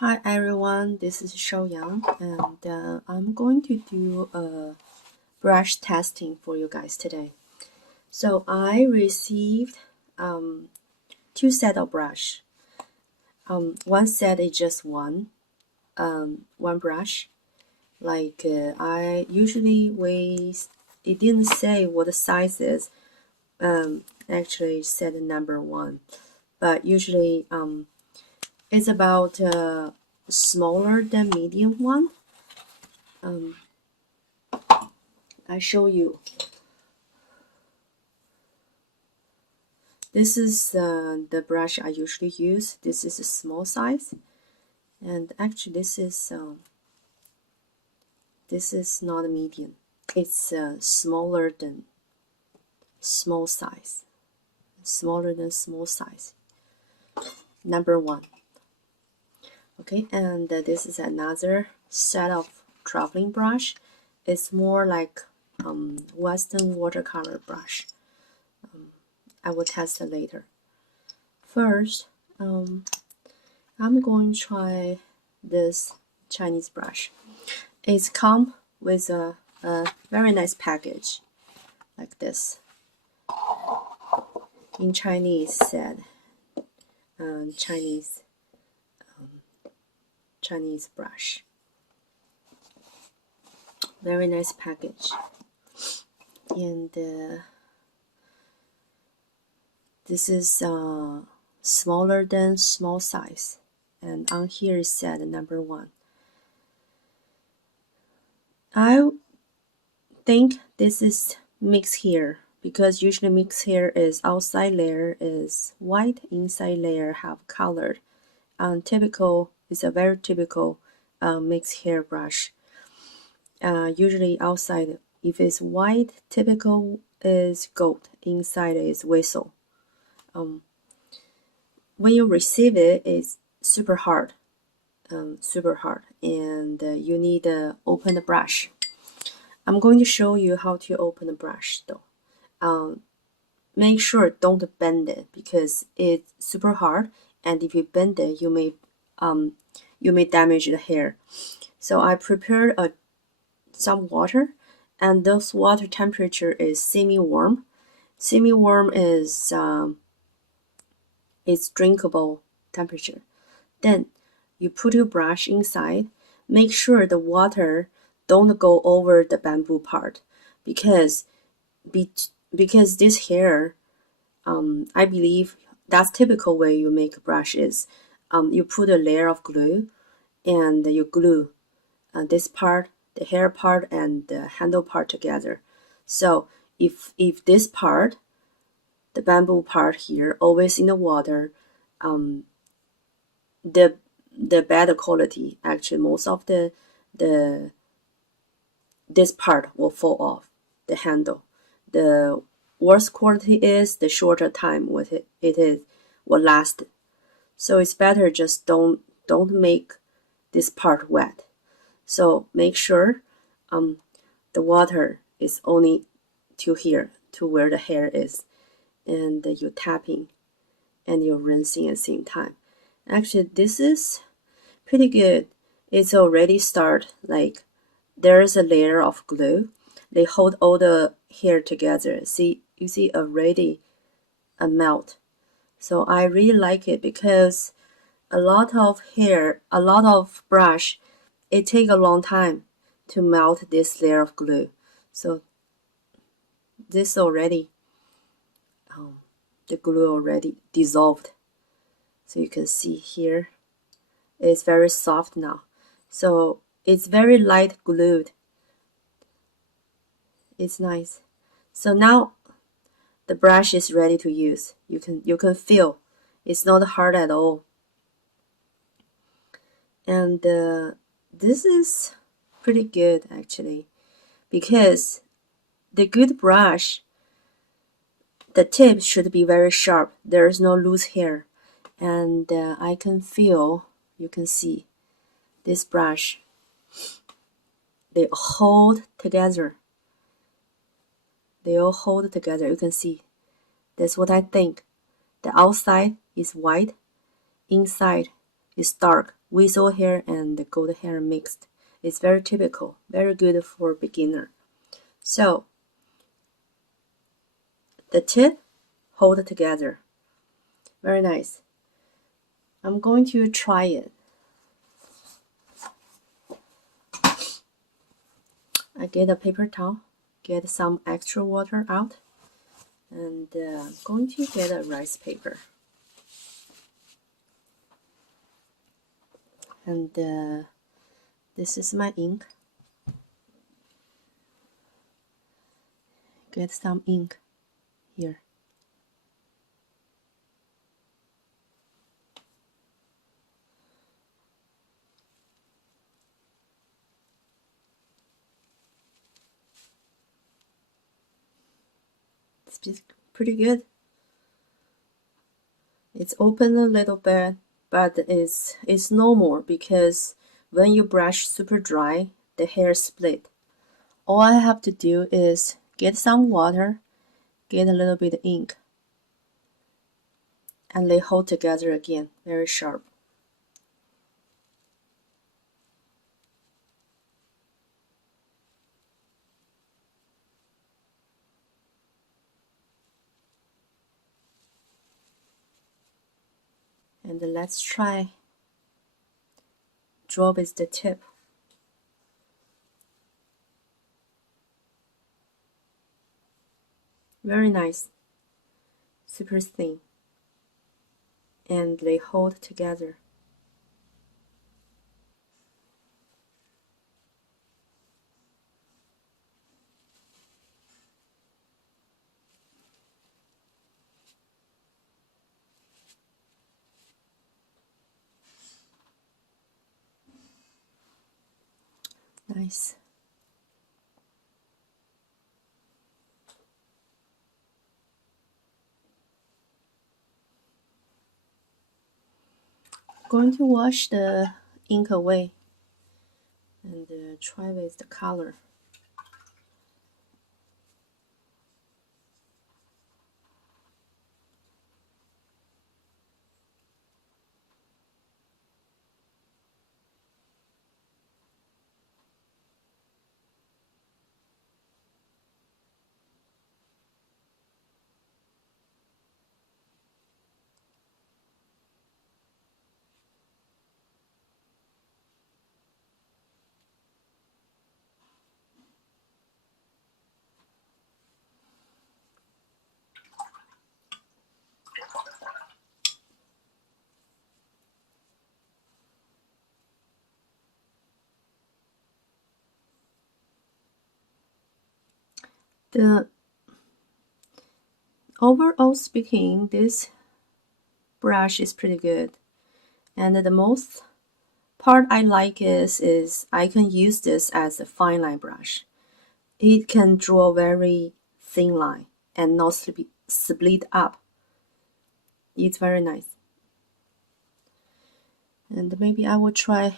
Hi everyone, this is Xiaoyang, and I'm going to do a brush testing for you guys today. So I received two sets of brush. One set is just one brush. Like I usually weighs. It didn't say what the size is. Actually, it said number one, but usually it's about smaller than medium one. I show you. This is the brush I usually use. This is a small size, and actually this is not a medium. It's smaller than small size. Smaller than small size. Number one. Okay, and this is another set of traveling brush. It's more like Western watercolor brush. I will test it later. First, I'm going to try this Chinese brush. It's come with a very nice package like this. In Chinese said Chinese brush. Very nice package. And this is smaller than small size. And on here it said number one. I think this is mixed hair because usually mixed hair is outside layer is white, inside layer have colored. Typical is a very typical mixed hair brush. Usually outside, if it's white, typical is gold, inside is whistle. When you receive it, it's super hard, and you need to open the brush. I'm going to show you how to open the brush though. Make sure don't bend it because it's super hard, and if you bend it, you may damage the hair. So I prepared some water, and this water temperature is semi-warm. Semi-warm is it's drinkable temperature. Then you put your brush inside. Make sure the water don't go over the bamboo part because this hair, I believe that's typical way you make a brush is you put a layer of glue and you glue this part, the hair part, and the handle part together. So if this part, the bamboo part here, always in the water, the better quality, actually most of this part will fall off the handle. The worse quality is, the shorter time with it is will last. So it's better just don't make this part wet. So make sure the water is only to here, to where the hair is, and you're tapping and you're rinsing at the same time. Actually, this is pretty good. It's already start, like there's a layer of glue. They hold all the hair together. See, you see already a melt. So I really like it because a lot of brush, it take a long time to melt this layer of glue. So this already, the glue already dissolved. So you can see here, it's very soft now. So it's very light glued. It's nice. So now the brush is ready to use. You can feel it's not hard at all. And this is pretty good actually, because the good brush, the tip should be very sharp. There is no loose hair, and I can feel, you can see this brush, they hold together. They all hold together. You can see. That's what I think. The outside is white, inside is dark. weasel hair and goat hair mixed. It's very typical, very good for beginner. So the tip hold together. Very nice. I'm going to try it. I get a paper towel, get some extra water out, and I'm going to get a rice paper. And this is my ink. Get some ink here. It's pretty good. It's open a little bit, but it's normal because when you brush super dry, the hair split. All I have to do is get some water, get a little bit of ink, and they hold together again, very sharp. And let's try draw with the tip. Very nice, super thin, and they hold together. Nice. Going to wash the ink away and try with the color. The overall speaking, this brush is pretty good, and the most part I like is I can use this as a fine line brush. It can draw very thin line and not split up. It's very nice. And maybe I will try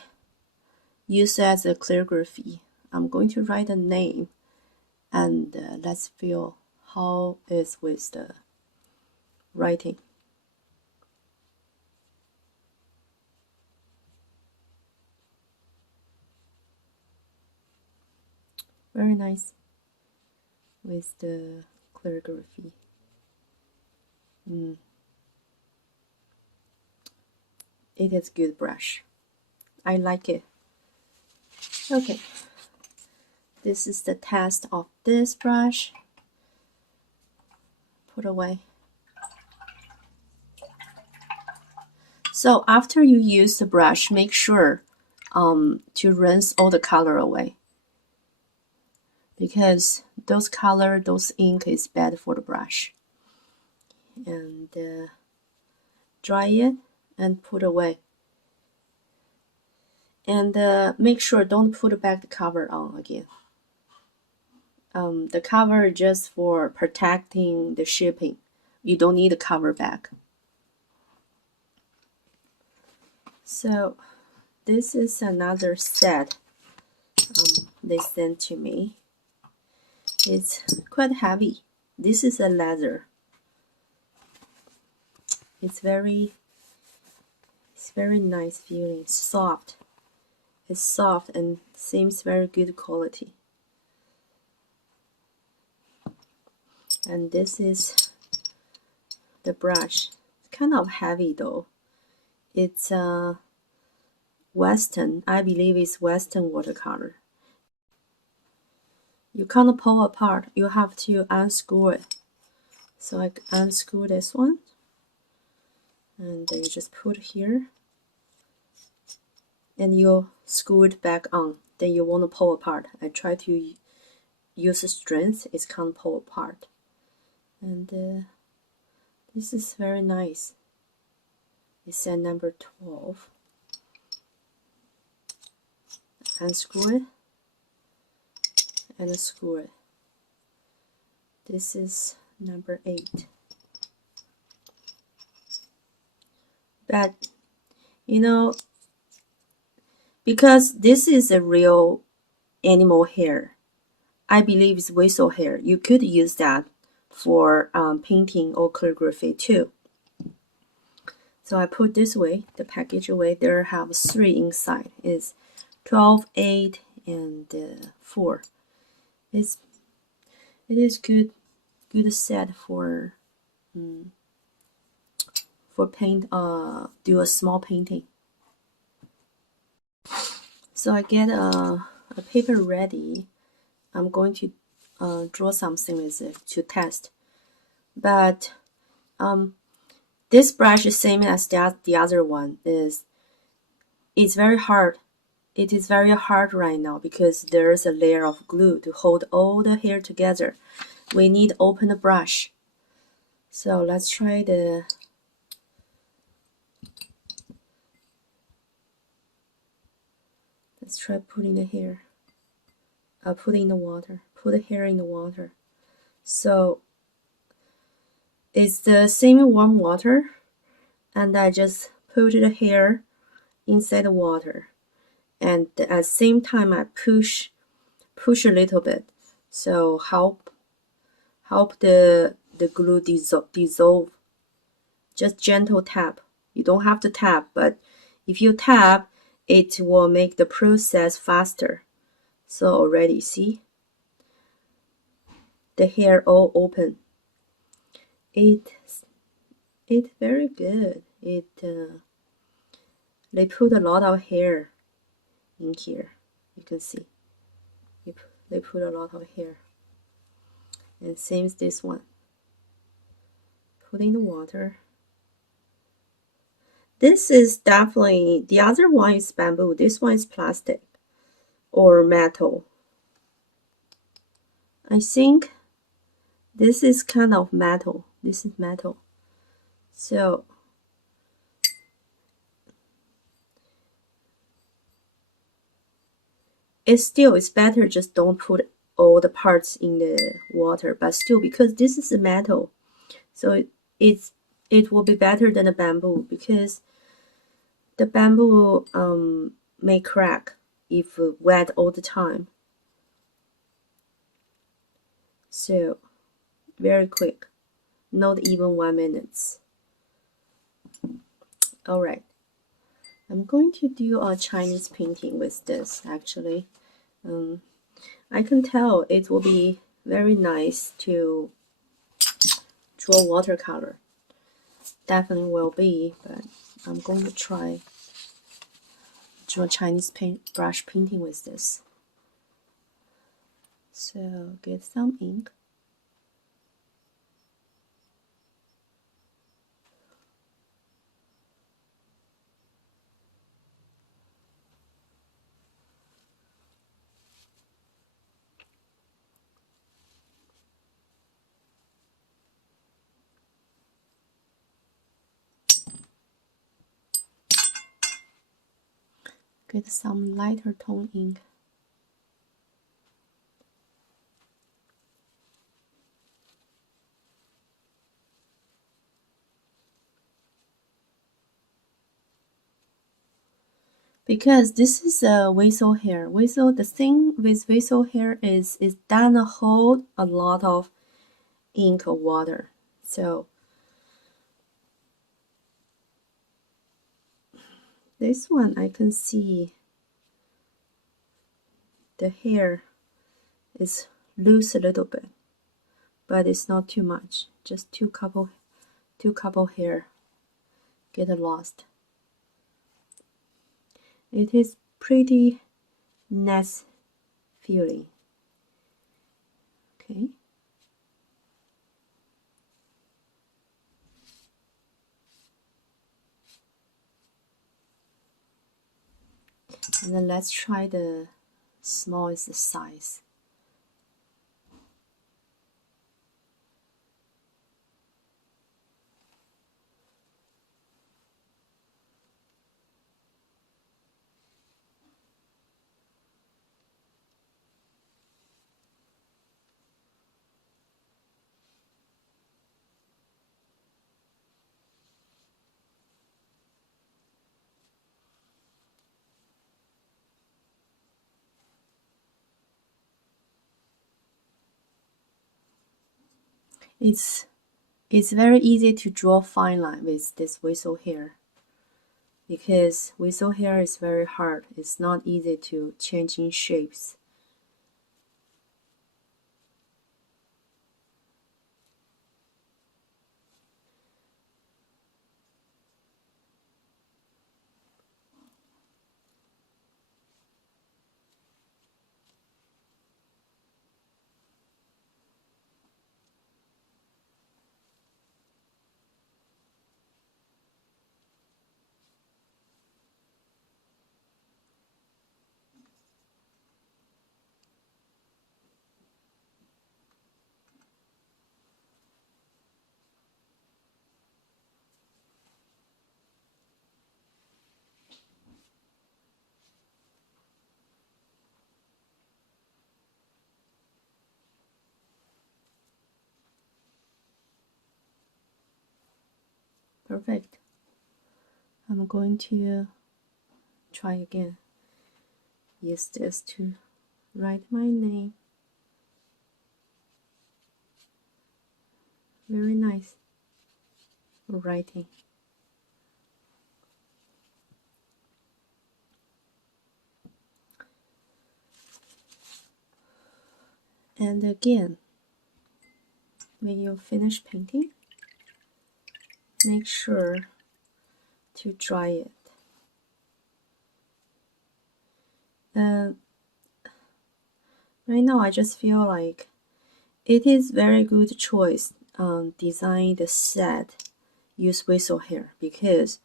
use it as a calligraphy. I'm going to write a name, and let's feel how it's with the writing. Very nice with the calligraphy. It is good brush. I like it. Okay, this is the test of this brush. Put away. So after you use the brush, make sure to rinse all the color away, because those color, those ink is bad for the brush. And dry it and put away. And make sure don't put back the cover on again. The cover just for protecting the shipping. You don't need the cover back. So this is another set they sent to me. It's quite heavy. This is a leather. It's It's very nice feeling, soft. It's soft and seems very good quality. And this is the brush. It's kind of heavy though. It's Western, I believe it's Western watercolor. You can't pull apart, you have to unscrew it. So I unscrew this one, and then you just put here, and you screw it back on. Then you want to pull apart. I try to use strength, it can't pull apart. And this is very nice. It's at number 12. Unscrew it and screw it. This is number 8. But you know, because this is a real animal hair, I believe it's weasel hair. You could use that for painting or calligraphy too. So I put this way, the package away. There have 3 inside. It's 12, 8, and 4. It is good set for paint. Do a small painting. So I get a paper ready. I'm going to draw something with it to test. But this brush is same as the other one. It's very hard. It is very hard right now because there's a layer of glue to hold all the hair together. We need open the brush. So let's try the putting the hair. Put in the water. Put the hair in the water. So it's the same warm water, and I just put the hair inside the water, and at the same time I push a little bit, so help the glue dissolve. Just gentle tap. You don't have to tap, but if you tap, it will make the process faster. So already see the hair all open. It's very good. They put a lot of hair in here. You can see they put a lot of hair. And same as this one. Put in the water. This is definitely, the other one is bamboo. This one is plastic or metal. I think this is kind of metal. This is metal. So it's better just don't put all the parts in the water, but still, because this is a metal, so it will be better than the bamboo, because the bamboo may crack if wet all the time. So very quick, not even 1 minute. All right, I'm going to do a Chinese painting with this. Actually, I can tell it will be very nice to draw watercolor. Definitely will be, but I'm going to try draw Chinese brush painting with this. So get some ink. Get some lighter tone ink. Because this is a weasel hair. The thing with weasel hair is it doesn't hold a lot of ink or water. So This one I can see the hair is loose a little bit, but it's not too much. Just two couple hair get lost. It is pretty nice feeling. Okay. And then let's try the smallest size. It's very easy to draw fine line with this whistle hair, because whistle hair is very hard. It's not easy to change in shapes. Perfect. I'm going to try again. Use this to write my name. Very nice writing. And again, when you finish painting, make sure to dry it. Right now I just feel like it is very good choice design the set use whistle hair, because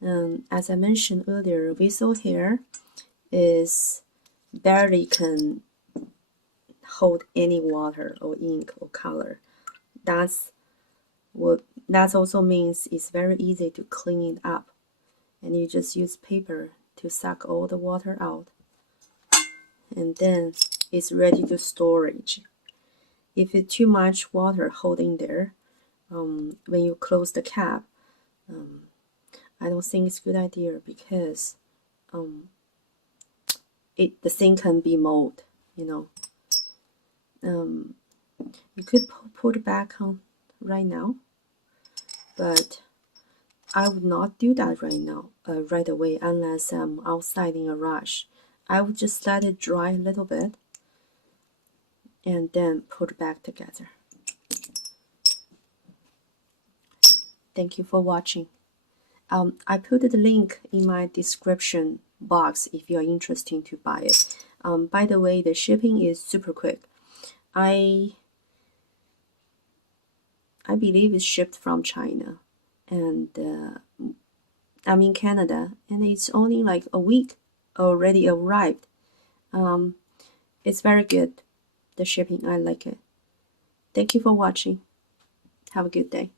as I mentioned earlier, whistle hair is barely can hold any water or ink or color. That also means it's very easy to clean it up, and you just use paper to suck all the water out, and then it's ready to storage. If it's too much water holding there, when you close the cap, I don't think it's a good idea, because the thing can be mold, you know. You could put it back on right now, but I would not do that right now, right away, unless I'm outside in a rush. I would just let it dry a little bit and then put it back together. Thank you for watching. I put the link in my description box if you're interested to buy it. By the way, the shipping is super quick. I believe it's shipped from China, and I'm in Canada, and it's only like a week already arrived. It's very good, the shipping. I like it. Thank you for watching. Have a good day.